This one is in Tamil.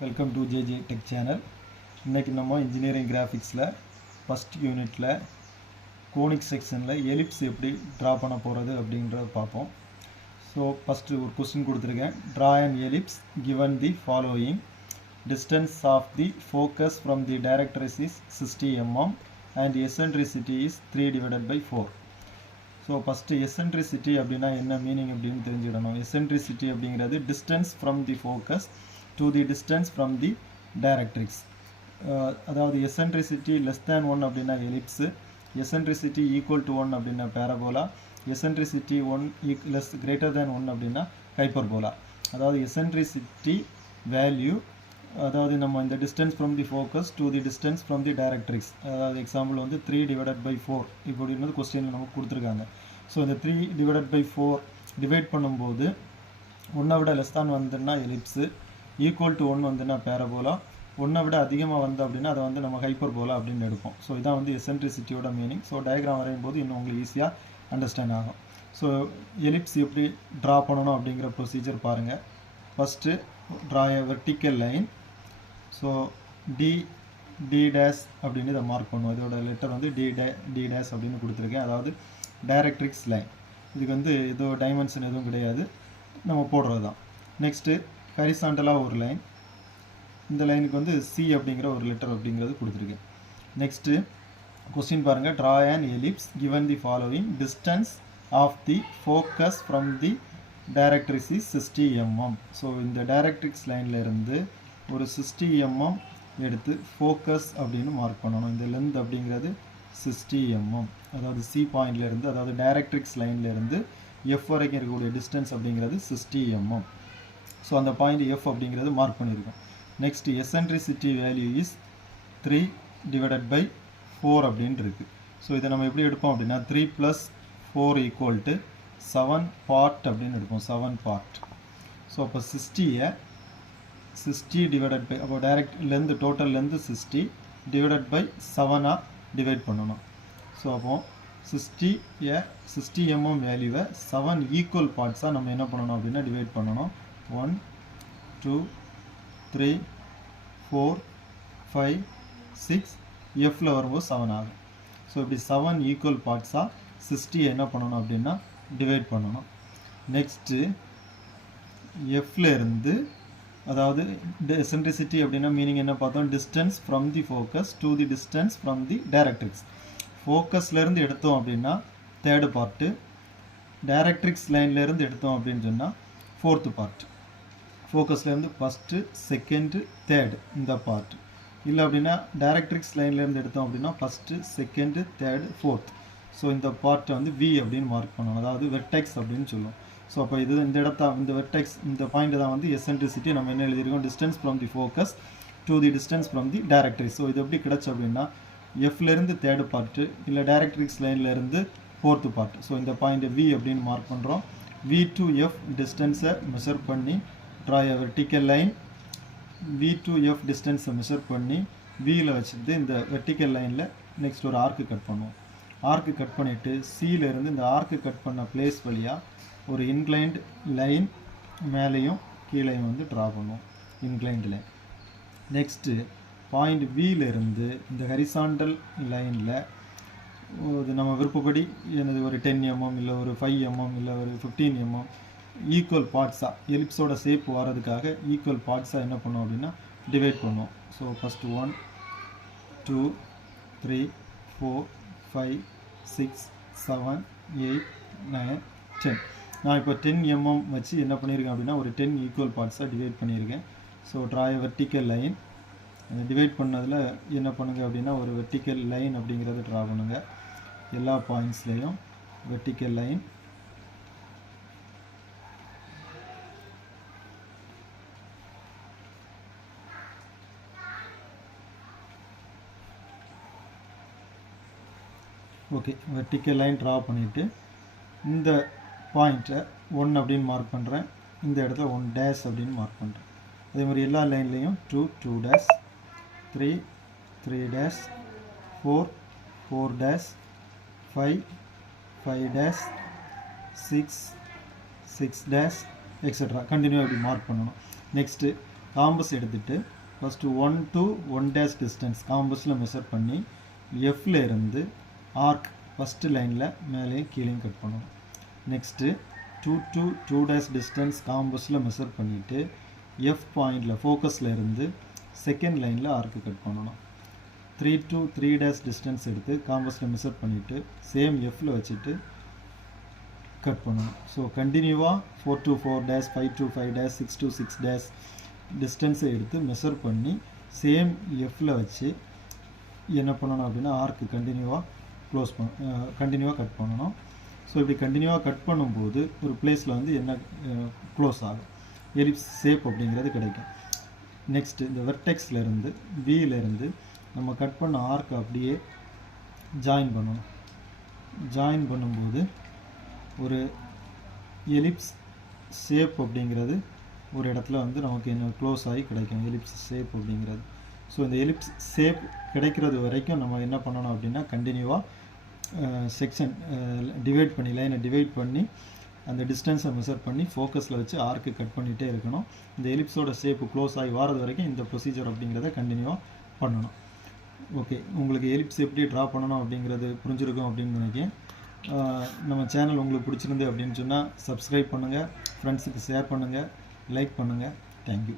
Welcome to JJ tech channel. இன்றைக்கி நம்ம இன்ஜினியரிங் கிராஃபிக்ஸில் ஃபஸ்ட் யூனிட்டில் கோனிக் செக்ஷனில் எலிப்ஸ் எப்படி ட்ரா பண்ண போகிறது அப்படின்றத பார்ப்போம். ஸோ ஃபஸ்ட்டு ஒரு கொஸ்டின் கொடுத்துருக்கேன். Draw an ellipse given the following. Distance of the focus from the directrix is 60 mm and eccentricity is 3/4. So first eccentricity அப்படின்னா என்ன மீனிங் அப்படின்னு தெரிஞ்சுக்கிடணும். எசன்ட்ரிசிட்டி அப்படிங்கிறது distance from the focus to the distance from the directrix. அதாவது எசன்ட்ரிசிட்டி லெஸ் தேன் 1 அப்படின்னா எலிப்ஸு, எசன்ட்ரிசிட்டி ஈக்குவல் டு 1 அப்படின்னா parabola, eccentricity 1 less greater than 1 அப்படின்னா ஹைப்பர்போலா. அதாவது எசன்ட்ரிசிட்டி வேல்யூ, அதாவது நம்ம இந்த distance from the focus to the distance from the directrix, அதாவது எக்ஸாம்பிள் வந்து 3/4 இப்படின்றது கொஸ்டினில் நமக்கு கொடுத்துருக்காங்க. ஸோ இந்த 3/4 டிவைட் பண்ணும்போது 1 விட லெஸ் தான் வந்துன்னா எலிப்ஸு, ஈக்குவல் டு 1 வந்துன்னா பேரபோலா, 1 விட அதிகமாக வந்து அப்படின்னா அதை வந்து நம்ம ஹைப்பர்போலா அப்படின்னு எடுப்போம். ஸோ இதான் வந்து எசன்ட்ரிசிட்டியோட மீனிங். ஸோ டயக்ராம் வரையும் போது இன்னும் உங்களுக்கு ஈஸியாக அண்டர்ஸ்டாண்ட் ஆகும். ஸோ எலிப்ஸ் எப்படி ட்ரா பண்ணணும் அப்படிங்கிற ப்ரொசீஜர் பாருங்கள். First draw a vertical line. So D dash அப்படின்னு இதை மார்க் பண்ணுவோம். இதோட லெட்டர் வந்து டி டேஸ் அப்படின்னு கொடுத்துருக்கேன். அதாவது டைரக்ட்ரிக்ஸ் லைன். இதுக்கு வந்து ஏதோ டைமென்ஷன் எதுவும் கிடையாது, நம்ம போடுறது தான். நெக்ஸ்ட்டு ஹரிசாண்டலாக ஒரு லைன். இந்த லைனுக்கு வந்து சி அப்படிங்கிற ஒரு லெட்டர் அப்படிங்கிறது கொடுத்துருக்கேன். நெக்ஸ்ட்டு கொஸ்டின் பாருங்கள். Draw an ellipse given the following. Distance of the focus from the directrix is 60 mm. So இந்த டைரக்ட்ரிக்ஸ் லைனில் இருந்து ஒரு 60 mm எடுத்து ஃபோக்கஸ் அப்படின்னு மார்க் பண்ணணும். இந்த லென்த் அப்படிங்கிறது 60 mm. அதாவது சி பாயிண்ட்லேருந்து, அதாவது டைரக்ட்ரிக்ஸ் லைன்லேருந்து எஃப் வரைக்கும் இருக்கக்கூடிய டிஸ்டன்ஸ் அப்படிங்கிறது 60 mm. ஸோ அந்த பாயிண்ட் எஃப் அப்படிங்கிறது மார்க் பண்ணியிருக்கோம். நெக்ஸ்ட் எசன்ட்ரிசிட்டி வேல்யூ இஸ் 3/4 அப்படின்ட்டு இருக்குது. ஸோ இதை நம்ம எப்படி எடுப்போம் அப்படின்னா 3 + 4 = 7 பார்ட் அப்படின்னு எடுப்போம். 7 பார்ட். ஸோ அப்போ 60யை 60 அப்போ டைரக்ட் லென்த், டோட்டல் லென்த்து 60 / 7ஆக டிவைட் பண்ணணும். ஸோ அப்போ 60 mm வேல்யூவை 7 ஈக்குவல் பார்ட்ஸாக நம்ம என்ன பண்ணணும் அப்படின்னா டிவைட் பண்ணணும். 1 2 3 4 5 6 எஃப்ல வரும்போது 7 ஆகும். ஸோ இப்படி 7 ஈக்குவல் பார்ட்ஸாக 60 என்ன பண்ணணும் அப்படின்னா டிவைட் பண்ணணும். நெக்ஸ்ட்டு எஃப்ல இருந்து, அதாவது எசன்ட்ரிசிட்டி அப்படின்னா மீனிங் என்ன பார்த்தோம், distance from the focus to the distance from the directrix. ஃபோக்கஸ்லேருந்து எடுத்தோம் அப்படின்னா தேர்டு பார்ட்டு, டைரக்ட்ரிக்ஸ் லைன்லேருந்து எடுத்தோம் அப்படின்னு சொன்னால் ஃபோர்த்து பார்ட். ஃபோக்கஸ்லேருந்து ஃபஸ்ட்டு, செகண்டு, தேர்டு இந்த பார்ட். இல்லை அப்படின்னா டைரக்ட்ரிக்ஸ் லைன்லேருந்து எடுத்தோம் அப்படின்னா first, second, third, fourth. So இந்த பார்ட்டை வந்து வி அப்படின்னு மார்க் பண்ணணும், அதாவது வெர்டெக்ஸ் அப்படின்னு சொல்லுவோம். ஸோ அப்போ இது இந்த இந்த வெர்டெக்ஸ், இந்த பாயிண்ட் தான் வந்து எசன்ட்ரிசிட்டி. நம்ம என்ன எழுதியிருக்கோம், distance from the focus to the distance from the directrix. So இது எப்படி கிடச்சி அப்படின்னா எஃப்லேருந்து தேர்டு பார்ட்டு, இல்லை டைரக்ட்ரிக்ஸ் லைன்லேருந்து ஃபோர்த்து பார்ட். ஸோ இந்த பாயிண்ட்டை வி அப்படின்னு மார்க் பண்ணுறோம். வி டு எஃப் டிஸ்டன்ஸை மெஷர் பண்ணி draw a vertical line. V to F டிஸ்டன்ஸை மெஷர் பண்ணி வியில் வச்சுட்டு இந்த வெர்டிக்கல் லைனில் நெக்ஸ்ட் ஒரு ஆர்க்கு கட் பண்ணுவோம். ஆர்க்கு கட் பண்ணிவிட்டு சியிலேருந்து இந்த ஆர்க்கு கட் பண்ண பிளேஸ் வழியாக ஒரு இன்க்ளைன்டு லைன் மேலேயும் கீழேயும் வந்து ட்ரா பண்ணுவோம், இன்க்ளைன்டு லைன். நெக்ஸ்ட்டு பாயிண்ட் வியிலேருந்து இந்த ஹரிசாண்டல் லைனில் இது நம்ம விருப்பப்படி எனது ஒரு 10 mm இல்லை ஒரு 5 mm இல்லை ஒரு 15 mm ஈக்குவல் பார்ட்ஸாக எலிப்ஸோட ஷேப் வரதுக்காக ஈக்குவல் பார்ட்ஸாக என்ன பண்ணோம் அப்படின்னா டிவைட் பண்ணுவோம். So first 1 2 3 4 5 6 7 8 9 10. நான் இப்போ 10 mm வச்சு என்ன பண்ணியிருக்கேன் அப்படின்னா ஒரு 10 ஈக்குவல் பார்ட்ஸாக டிவைட் பண்ணியிருக்கேன். So draw a vertical line. Divide பண்ணதில் என்ன பண்ணுங்கள் அப்படின்னா ஒரு வெர்டிக்கல் லைன் அப்படிங்கிறத ட்ரா பண்ணுங்கள். எல்லா பாயிண்ட்ஸ்லேயும் vertical line. Okay, vertical line draw பண்ணிவிட்டு இந்த பாயிண்ட்டை 1 அப்படின்னு மார்க் பண்ணுறேன். இந்த இடத்துல 1 டேஷ் அப்படின்னு மார்க் பண்ணுறேன். அதே மாதிரி எல்லா லைன்லேயும் 2 dash, 3 dash, 4 dash, 5 dash, 6 dash etcetera continue அப்படி மார்க் பண்ணணும். நெக்ஸ்ட்டு காம்பஸ் எடுத்துகிட்டு ஃபஸ்ட்டு 1 to 1' டிஸ்டன்ஸ் காம்பஸில் மெஷர் பண்ணி எஃப்ல இருந்து ஆர்க் ஃபஸ்ட்டு லைனில் மேலேயும் கீழேயும் கட் பண்ணணும். நெக்ஸ்ட்டு 2 to 2' டிஸ்டன்ஸ் காம்பஸில் மெஷர் பண்ணிவிட்டு எஃப் பாயிண்டில் ஃபோக்கஸில் இருந்து செகண்ட் லைனில் ஆர்க்கு கட் பண்ணணும். 3 to 3' டிஸ்டன்ஸ் எடுத்து காம்பஸில் மெஷர் பண்ணிவிட்டு சேம் எஃப்பில் வச்சுட்டு கட் பண்ணணும். ஸோ கண்டினியூவாக 4 to 4', 5 to 5', 6 to 6' டிஸ்டன்ஸை எடுத்து மெஷர் பண்ணி சேம் எஃப்பில் வச்சு என்ன பண்ணணும் அப்படின்னா ஆர்க்கு கண்டினியூவாக கட் பண்ணணும். ஸோ இப்படி கண்டினியூவாக கட் பண்ணும்போது ஒரு பிளேஸில் வந்து என்ன க்ளோஸ் ஆகும், எலிப்ஸ் ஷேப் அப்படிங்கிறது கிடைக்கும். நெக்ஸ்ட்டு இந்த வெர்டெக்ஸ்லேருந்து வியிலேருந்து நம்ம கட் பண்ண ஆர்க்கு அப்படியே ஜாயின் பண்ணணும். ஜாயின் பண்ணும்போது ஒரு எலிப்ஸ் ஷேப் அப்படிங்கிறது ஒரு இடத்துல வந்து நமக்கு என்ன க்ளோஸ் ஆகி கிடைக்கும், எலிப்ஸ் ஷேப் அப்படிங்கிறது. ஸோ இந்த எலிப்ஸ் ஷேப் கிடைக்கிறது வரைக்கும் நம்ம என்ன பண்ணணும் அப்படின்னா கண்டினியூவாக செக்ஷன் டிவைட் பண்ணி லைனை டிவைட் பண்ணி அந்த டிஸ்டன்ஸை மெஷர் பண்ணி ஃபோக்கஸில் வச்சு ஆர்க்கு கட் பண்ணிகிட்டே இருக்கணும். இந்த எலிப்ஸோட ஷேப்பு க்ளோஸ் ஆகி வாரது வரைக்கும் இந்த ப்ரொசீஜர் அப்படிங்கிறத கண்டினியூவாக பண்ணணும். ஓகே, உங்களுக்கு எலிப்ஸ் எப்படி ட்ரா பண்ணணும் அப்படிங்கிறது புரிஞ்சிருக்கும் அப்படின்னு நினைக்கிறேன். நம்ம சேனல் உங்களுக்கு பிடிச்சிருந்து அப்படின்னு சொன்னால் சப்ஸ்கிரைப் பண்ணுங்கள், ஃப்ரெண்ட்ஸுக்கு ஷேர் பண்ணுங்கள், லைக் பண்ணுங்கள். தேங்க்யூ.